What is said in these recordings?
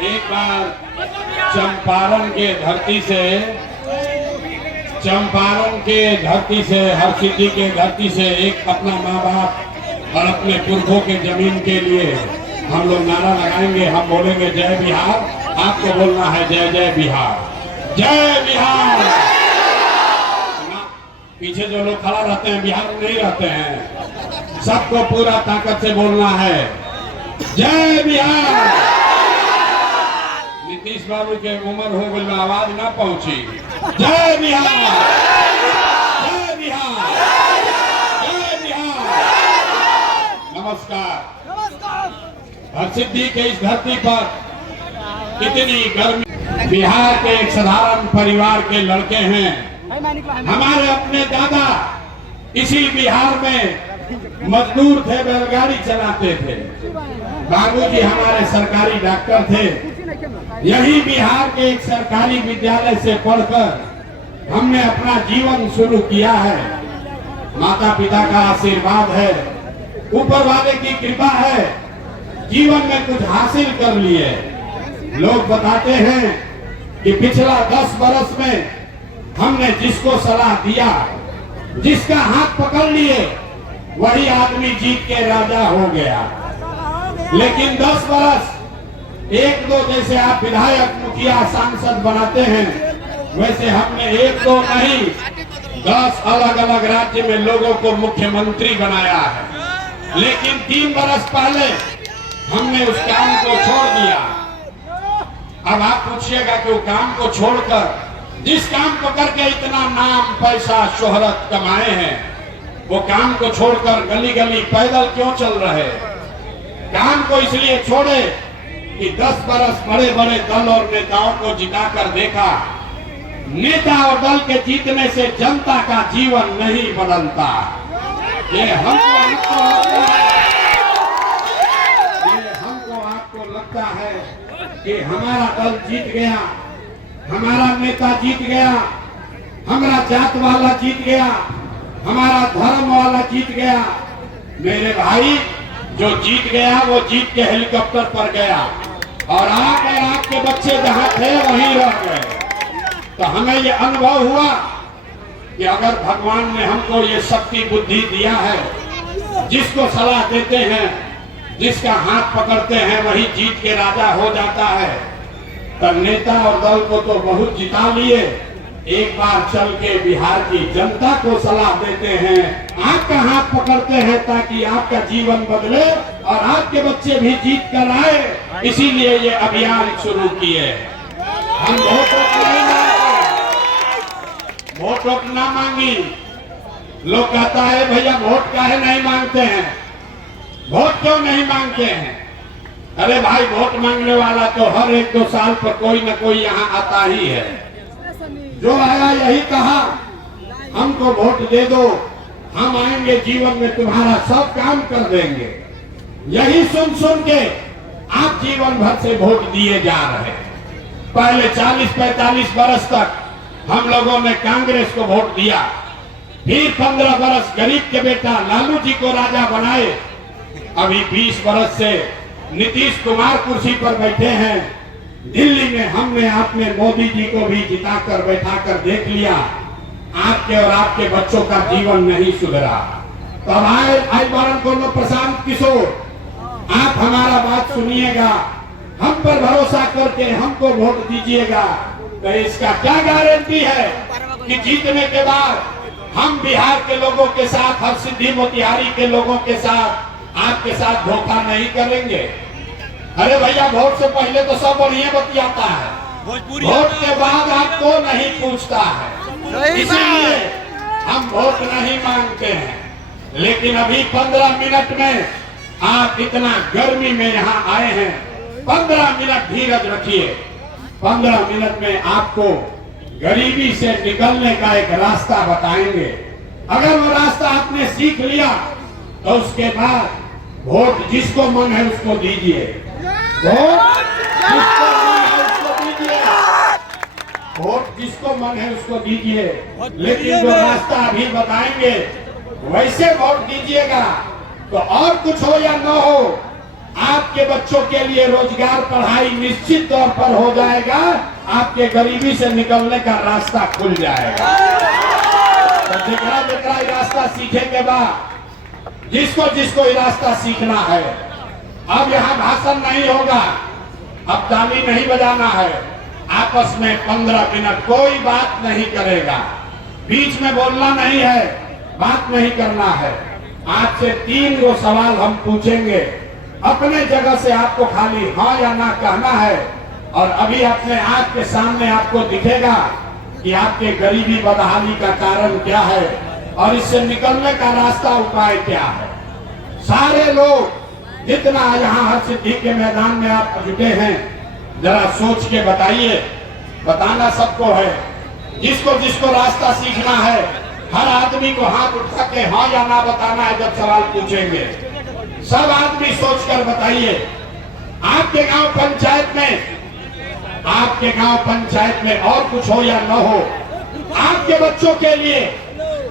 एक बार चंपारण के धरती से हरसिद्धि के धरती से एक अपना माँ बाप और अपने पुरखों के जमीन के लिए हम लोग नारा लगाएंगे। हम बोलेंगे जय बिहार, आपको बोलना है जय जय बिहार, जय बिहार। पीछे जो लोग खड़ा रहते हैं बिहार में नहीं रहते हैं, सबको पूरा ताकत से बोलना है जय बिहार। नीतीश बाबू के उम्र हो गई, आवाज ना पहुंची। जय बिहार, जय बिहार, जय बिहार। नमस्कार। हरसिद्धि के इस धरती पर कितनी गर्मी। बिहार के एक साधारण परिवार के लड़के हैं। हमारे अपने दादा इसी बिहार में मजदूर थे, बैलगाड़ी चलाते थे। बाबूजी हमारे सरकारी डॉक्टर थे। यही बिहार के एक सरकारी विद्यालय से पढ़कर हमने अपना जीवन शुरू किया है। माता पिता का आशीर्वाद है, ऊपर वाले की कृपा है, जीवन में कुछ हासिल कर लिए। लोग बताते हैं कि पिछला 10 बरस में हमने जिसको सलाह दिया, जिसका हाथ पकड़ लिए, वही आदमी जीत के राजा हो गया। लेकिन 10 बरस एक दो जैसे आप विधायक, मुखिया, सांसद बनाते हैं, वैसे हमने एक दो नहीं 10 अलग अलग राज्य में लोगों को मुख्यमंत्री बनाया है। लेकिन 3 बरस पहले हमने उस काम को छोड़ दिया। अब आप पूछिएगा कि वो काम को छोड़कर, जिस काम को करके इतना नाम, पैसा, शोहरत कमाए हैं, वो काम को छोड़कर गली गली पैदल क्यों चल रहे? काम को इसलिए छोड़े कि 10 बरस बड़े बड़े दल और नेताओं को जिताकर देखा, नेता और दल के जीतने से जनता का जीवन नहीं बदलता। ये हमको आपको लगता है कि हमारा दल जीत गया, हमारा नेता जीत गया, हमारा जात वाला जीत गया, हमारा धर्म वाला जीत गया। मेरे भाई, जो जीत गया वो जीत के हेलीकॉप्टर पर गया और आप और आपके बच्चे जहां थे वहीं रह गए। तो हमें ये अनुभव हुआ कि अगर भगवान ने हमको ये शक्ति बुद्धि दिया है, जिसको सलाह देते हैं, जिसका हाथ पकड़ते हैं, वही जीत के राजा हो जाता है। तो नेता और दल को तो बहुत जिता लिए, एक बार चल के बिहार की जनता को सलाह देते हैं, आपका हाथ पकड़ते हैं ताकि आपका जीवन बदले और आपके बच्चे भी जीत कर आए। इसीलिए ये अभियान शुरू किए। हम वोट ना मांगी। लोग कहता है भैया वोट काहे नहीं मांगते हैं, वोट क्यों नहीं मांगते हैं? अरे भाई, वोट मांगने वाला तो हर 1-2 साल पर कोई न कोई यहाँ आता ही है। जो आया यही कहा हमको वोट दे दो, हम आएंगे, जीवन में तुम्हारा सब काम कर देंगे। यही सुन सुन के आप जीवन भर से वोट दिए जा रहे। पहले 40-45 बरस तक हम लोगों ने कांग्रेस को वोट दिया, फिर 15 बरस गरीब के बेटा लालू जी को राजा बनाए। अभी 20 बरस से नीतीश कुमार कुर्सी पर बैठे हैं। दिल्ली में हमने आपने मोदी जी को भी जिताकर बैठाकर देख लिया, आपके और आपके बच्चों का जीवन नहीं सुधरा। तो अब आए बारन को प्रशांत किशोर, आप हमारा बात सुनिएगा, हम पर भरोसा करके हमको वोट दीजिएगा। तो इसका क्या गारंटी है कि जीतने के बाद हम बिहार के लोगों के साथ, हरसिद्धि मोतिहारी के लोगों के साथ, आपके साथ धोखा नहीं करेंगे। अरे भैया, वोट से पहले तो सब बढ़िया बतियाता है, वोट के बाद आपको नहीं पूछता है। इसलिए हम वोट नहीं मांगते हैं। लेकिन अभी 15 मिनट में आप इतना गर्मी में यहाँ आए हैं, 15 मिनट धीरज रखिए। 15 मिनट में आपको गरीबी से निकलने का एक रास्ता बताएंगे। अगर वो रास्ता आपने सीख लिया तो उसके बाद वोट जिसको मन है उसको दीजिए, वोट जिसको मन है उसको दीजिए। लेकिन जो रास्ता अभी बताएंगे वैसे वोट दीजिएगा। तो और कुछ हो या न हो, आपके बच्चों के लिए रोजगार पढ़ाई निश्चित तौर पर हो जाएगा, आपके गरीबी से निकलने का रास्ता खुल जाएगा। तो जेकरा जेकरा ये रास्ता सीखे के बाद जिसको जिसको ये रास्ता सीखना है, अब यहाँ भाषण नहीं होगा, अब ताली नहीं बजाना है, आपस में 15 मिनट कोई बात नहीं करेगा, बीच में बोलना नहीं है, बात नहीं करना है। आज से 3 गो सवाल हम पूछेंगे, अपने जगह से आपको खाली हाँ या ना कहना है, और अभी अपने आंख के सामने आपको दिखेगा कि आपके गरीबी बदहाली का कारण क्या है और इससे निकलने का रास्ता उपाय क्या है। सारे लोग जितना यहाँ हर सिद्धि के मैदान में आप जुटे हैं, जरा सोच के बताइए, बताना सबको है, जिसको जिसको रास्ता सीखना है, हर आदमी को हाथ उठा के हाँ या ना बताना है। जब सवाल पूछेंगे सब आदमी सोचकर बताइए। आपके गांव पंचायत में और कुछ हो या न हो, आपके बच्चों के लिए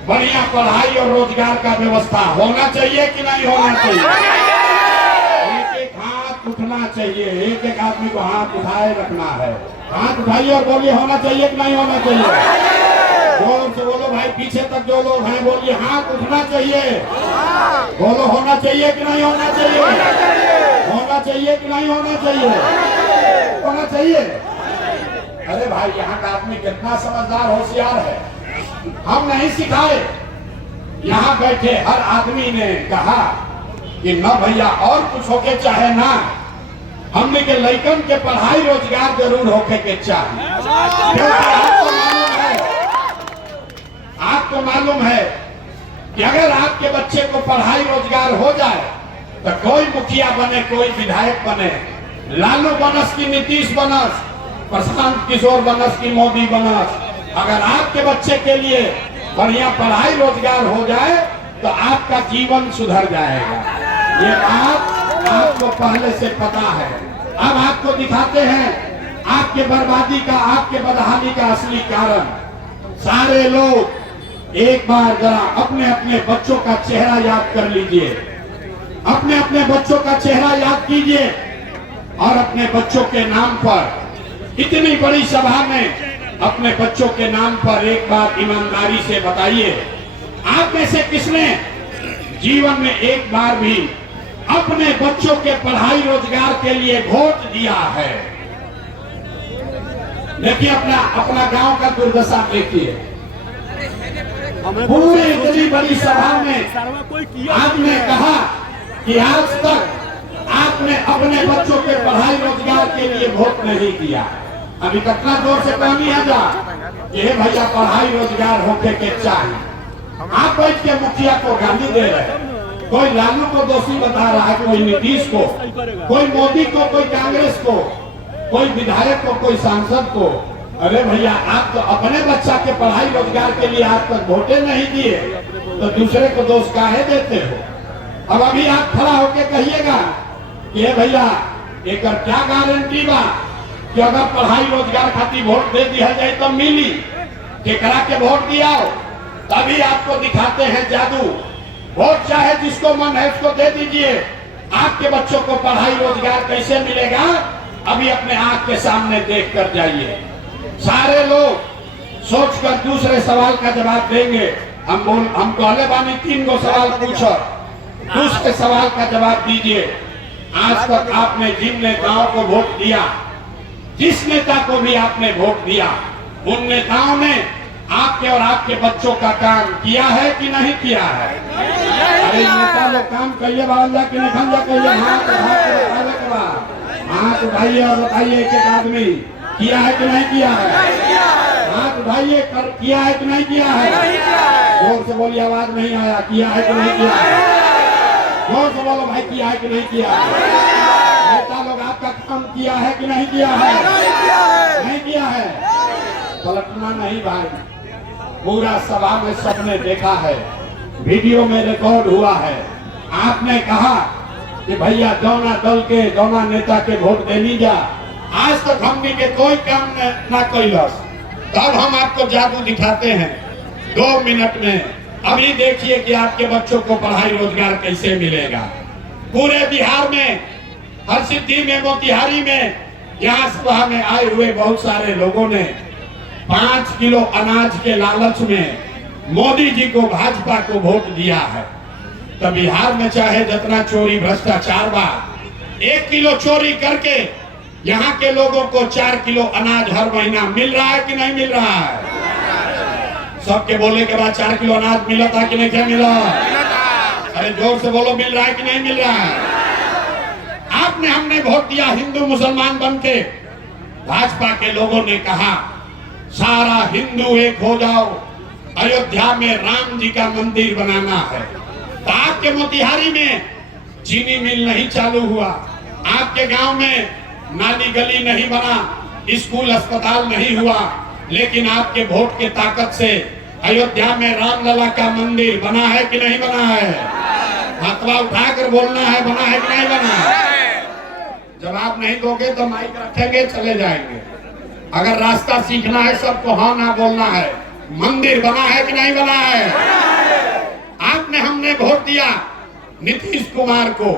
बढ़िया पढ़ाई और रोजगार का व्यवस्था होना चाहिए कि नहीं होना चाहिए? एक एक हाथ उठना चाहिए, एक एक आदमी को हाथ उठाए रखना है। हाथ उठाइए और बोलिए होना चाहिए कि नहीं होना चाहिए? जोर से बोलो भाई, पीछे तक जो लोग हैं बोलिए हाथ उठना चाहिए। बोलो होना चाहिए कि नहीं होना चाहिए? होना चाहिए कि नहीं होना चाहिए? होना चाहिए। अरे भाई, यहाँ का आदमी कितना समझदार होशियार है, हम नहीं सिखाए। यहाँ बैठे हर आदमी ने कहा कि न भैया और कुछ होके चाहे ना, हमने के लइकन के पढ़ाई रोजगार जरूर होके के चाहे। आपको मालूम है कि अगर आपके बच्चे को पढ़ाई रोजगार हो जाए तो कोई मुखिया बने, कोई विधायक बने, लालू बनस की नीतीश बनस, प्रशांत किशोर बनस की मोदी बनस, अगर आपके बच्चे के लिए बढ़िया पढ़ाई रोजगार हो जाए तो आपका जीवन सुधर जाएगा। ये बात आपको पहले से पता है। अब आपको दिखाते हैं आपके बर्बादी का, आपके बदहाली का असली कारण। सारे लोग एक बार जरा अपने अपने बच्चों का चेहरा याद कर लीजिए, अपने अपने बच्चों का चेहरा याद कीजिए और अपने बच्चों के नाम पर, इतनी बड़ी सभा में अपने बच्चों के नाम पर एक बार ईमानदारी से बताइए, आप में से किसने जीवन में एक बार भी अपने बच्चों के पढ़ाई रोजगार के लिए वोट दिया है? देखिए अपना गांव का दुर्दशा देखिए। पूरी इतनी बड़ी सभा में आपने कहा कि आज तक आपने अपने बच्चों के पढ़ाई रोजगार के लिए वोट नहीं दिया। अभी कितना जोर से कहनी है जा कि भैया पढ़ाई रोजगार होके के चाहिए। आप बैठ के मुखिया को गाली दे रहे हैं, कोई लालू को दोषी बता रहा है, कोई नीतीश को, कोई मोदी को, कोई कांग्रेस को, कोई विधायक को, कोई सांसद को। अरे भैया, आप तो अपने बच्चा के पढ़ाई रोजगार के लिए आज तक वोटे नहीं दिए तो दूसरे को दोष काहे देते हो? अब अभी आप खड़ा होके कहिएगा कि भैया एक क्या गारंटी बा कि अगर पढ़ाई रोजगार खातिर वोट दे दिया जाए तो मिली? केकरा के वोट दिया तभी आपको दिखाते हैं जादू। वोट चाहे जिसको मन है उसको दे दीजिए। आपके बच्चों को पढ़ाई रोजगार कैसे मिलेगा, अभी अपने आंख के सामने देख कर जाइए। सारे लोग सोचकर दूसरे सवाल का जवाब देंगे। हम कहले बानी 3 गो सवाल पूछो, दूसरे सवाल का जवाब दीजिए। आज तक आपने जिन नेताओं को वोट दिया, जिस नेता को भी आपने वोट दिया, उन नेताओं ने आपके और आपके बच्चों का काम किया है कि नहीं किया है? अरे नेता लोग काम कहिए बाबा कि नहीं जा कहिए, हाथ उठाइए और बताइए एक एक आदमी किया है कि नहीं किया है? हाथ उठाइए, किया है कि नहीं किया है? जोर से बोलिए, आवाज नहीं आया। किया है कि नहीं किया है? जोर से बोलो भाई, किया है कि नहीं किया है? नेता लोग आपका काम किया है कि नहीं किया है? नहीं किया है। पलटना नहीं भाई, पूरा सभा में सबने देखा है, वीडियो में रिकॉर्ड हुआ है। आपने कहा कि भैया दौना दल के दौना नेता के वोट देनी जा, आज तक हमने के कोई काम ना कैलस। तब हम आपको जादू दिखाते हैं 2 मिनट में। अभी देखिए कि आपके बच्चों को पढ़ाई रोजगार कैसे मिलेगा। पूरे बिहार में हरसिद्धि में, मोतिहारी में, यहाँ सभा में आए हुए बहुत सारे लोगों ने 5 किलो अनाज के लालच में मोदी जी को, भाजपा को वोट दिया है। तो बिहार में चाहे जितना चोरी भ्रष्टाचार बा, 1 किलो चोरी करके यहाँ के लोगों को 4 किलो अनाज हर महीना मिल रहा है कि नहीं मिल रहा है? सबके बोले के बाद 4 किलो अनाज मिला था कि नहीं? क्या मिला? अरे जोर से बोलो, मिल रहा है कि नहीं मिल रहा है? आपने, हमने वोट दिया हिंदू मुसलमान बन के। भाजपा के लोगों ने कहा सारा हिंदू एक हो जाओ, अयोध्या में राम जी का मंदिर बनाना है। तो आपके मोतिहारी में चीनी मिल नहीं चालू हुआ, आपके गांव में नाली गली नहीं बना, स्कूल अस्पताल नहीं हुआ, लेकिन आपके वोट के ताकत से अयोध्या में रामलला का मंदिर बना है कि नहीं बना है? हाथवा उठाकर बोलना है, बना है कि नहीं बना है? जवाब नहीं दोगे तो माइक रखेंगे, चले जाएंगे। अगर रास्ता सीखना है सबको हाँ ना बोलना है। मंदिर बना है कि नहीं बना है? आपने, हमने वोट दिया नीतीश कुमार को।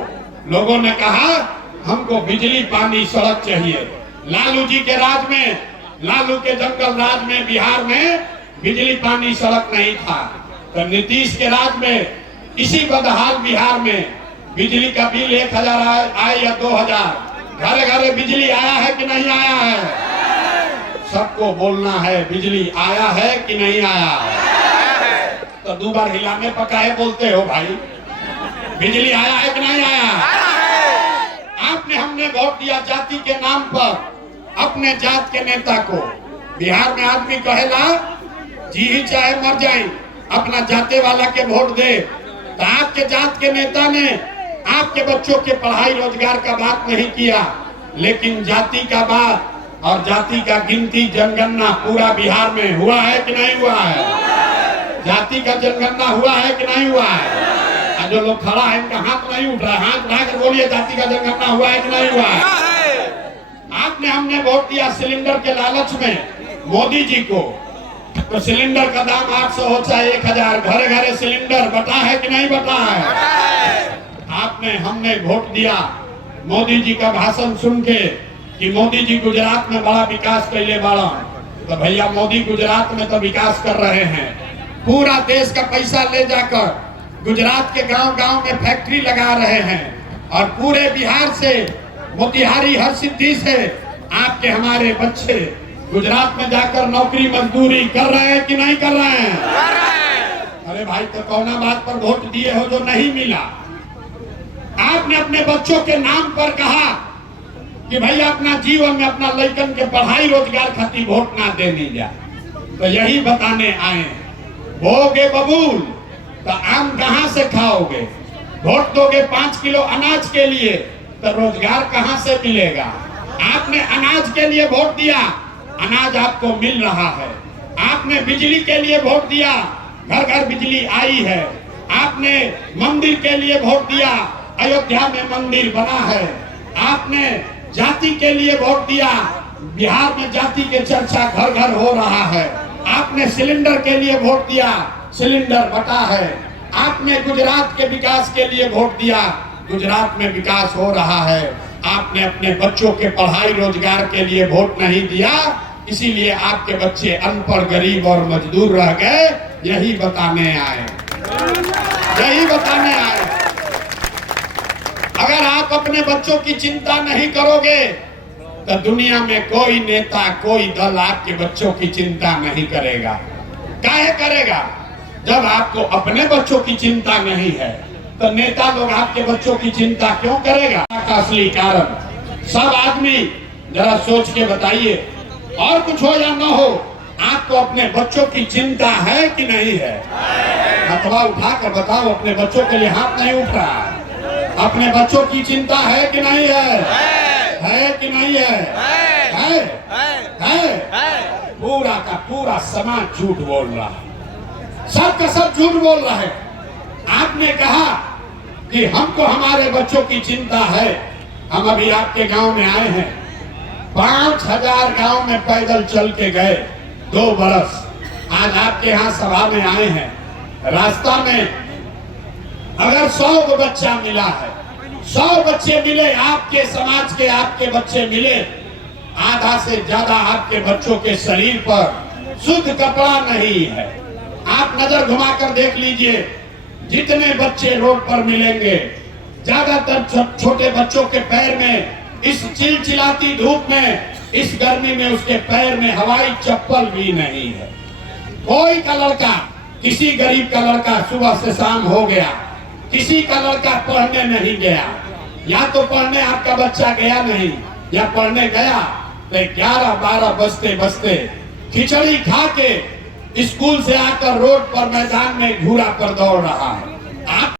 लोगों ने कहा हमको बिजली पानी सड़क चाहिए। लालू जी के राज में, लालू के जंगल राज में बिहार में बिजली पानी सड़क नहीं था। तो नीतीश के राज में इसी बदहाल बिहार में बिजली का बिल 1000 आए या 2000, घर घर बिजली आया है कि नहीं आया है? सबको बोलना है बिजली आया है कि नहीं आया है? तो 2 बार हिलाने पकाए बोलते हो भाई, बिजली आया है कि नहीं आया? आपने, हमने वोट दिया जाति के नाम पर अपने जात के नेता को। बिहार में आदमी कहेला जी ही चाहे मर जाए, अपना जाते वाला के वोट दे। तो आपके जात के नेता ने आपके बच्चों के पढ़ाई रोजगार का बात नहीं किया, लेकिन जाति का बात और जाति का गिनती जनगणना पूरा बिहार में हुआ है कि नहीं हुआ है? जाति का जनगणना हुआ है कि नहीं हुआ है? जो लोग खड़ा है इनका हाथ नहीं उठ रहा है, हाथ उठाकर बोलिए जाति का जनगणना हुआ है कि नहीं हुआ है? आपने, हमने वोट दिया सिलेंडर के लालच में मोदी जी को। तो सिलेंडर का दाम 800 हो चाहे 1000, घरे घरे सिलेंडर बटा है कि नहीं बटा है? आपने, हमने वोट दिया मोदी जी का भाषण सुन के कि मोदी जी गुजरात में बड़ा विकास कैले बाड़ा। तो भैया मोदी गुजरात में तो विकास कर रहे हैं, पूरा देश का पैसा ले जाकर गुजरात के गांव गांव में फैक्ट्री लगा रहे हैं, और पूरे बिहार से, मोतिहारी, हरसिद्धि से आपके हमारे बच्चे गुजरात में जाकर नौकरी मजदूरी कर रहे हैं कि नहीं कर रहे हैं? अरे भाई, तो कौना बात पर वोट दिए हो जो नहीं मिला? आपने अपने बच्चों के नाम पर कहा कि भैया अपना जीवन में अपना लड़कन के पढ़ाई रोजगार खातिर वोट ना देनी जा। तो यही बताने आए, होगे बबूल तो आम कहां से खाओगे? वोट दोगे 5 किलो अनाज के लिए तो रोजगार कहां से मिलेगा? आपने अनाज के लिए वोट दिया, अनाज आपको मिल रहा है। आपने बिजली के लिए वोट दिया, घर घर बिजली आई है। आपने मंदिर के लिए वोट दिया, अयोध्या में मंदिर बना है। आपने जाति के लिए वोट दिया, बिहार में जाति के चर्चा घर घर हो रहा है। आपने सिलेंडर के लिए वोट दिया, सिलेंडर बटा है। आपने गुजरात के विकास के लिए वोट दिया, गुजरात में विकास हो रहा है। आपने अपने बच्चों के पढ़ाई रोजगार के लिए वोट नहीं दिया, इसीलिए आपके बच्चे अनपढ़, गरीब और मजदूर रह गए। यही बताने आए, यही बताने आए। अगर आप अपने बच्चों की चिंता नहीं करोगे तो दुनिया में कोई नेता, कोई दल आपके बच्चों की चिंता नहीं करेगा। काहे करेगा? जब आपको अपने बच्चों की चिंता नहीं है तो नेता लोग आपके बच्चों की चिंता क्यों करेगा? का असली कारण सब आदमी जरा सोच के बताइए। और कुछ हो या ना हो, आपको अपने बच्चों की चिंता है कि नहीं है? हथवा उठा कर बताओ, अपने बच्चों के लिए हाथ नहीं उठ रहा है। अपने बच्चों की चिंता है कि नहीं है? है कि नहीं है? है। पूरा का पूरा समाज झूठ बोल रहा है, सब का सब झूठ बोल रहा है। आपने कहा कि हमको हमारे बच्चों की चिंता है। हम अभी आपके गांव में आए हैं, 5000 गांव में पैदल चल के गए 2 बरस। आज आपके यहाँ सभा में आए हैं, रास्ता में अगर 100 बच्चा मिला है 100 बच्चे मिले, आपके समाज के आपके बच्चे मिले, आधा से ज्यादा आपके बच्चों के शरीर पर शुद्ध कपड़ा नहीं है। आप नजर घुमाकर देख लीजिए, जितने बच्चे रोड पर मिलेंगे, ज्यादातर छोटे बच्चों के पैर में इस चिलचिलाती धूप में, इस गर्मी में उसके पैर में हवाई चप्पल भी नहीं है। कोई का लड़का, किसी गरीब का लड़का सुबह से शाम हो गया, किसी का लड़का पढ़ने नहीं गया, या तो पढ़ने आपका बच्चा गया नहीं, या पढ़ने गया तो 11-12 बजते बजते खिचड़ी खा के स्कूल से आकर रोड पर मैदान में घूरा पर दौड़ रहा है।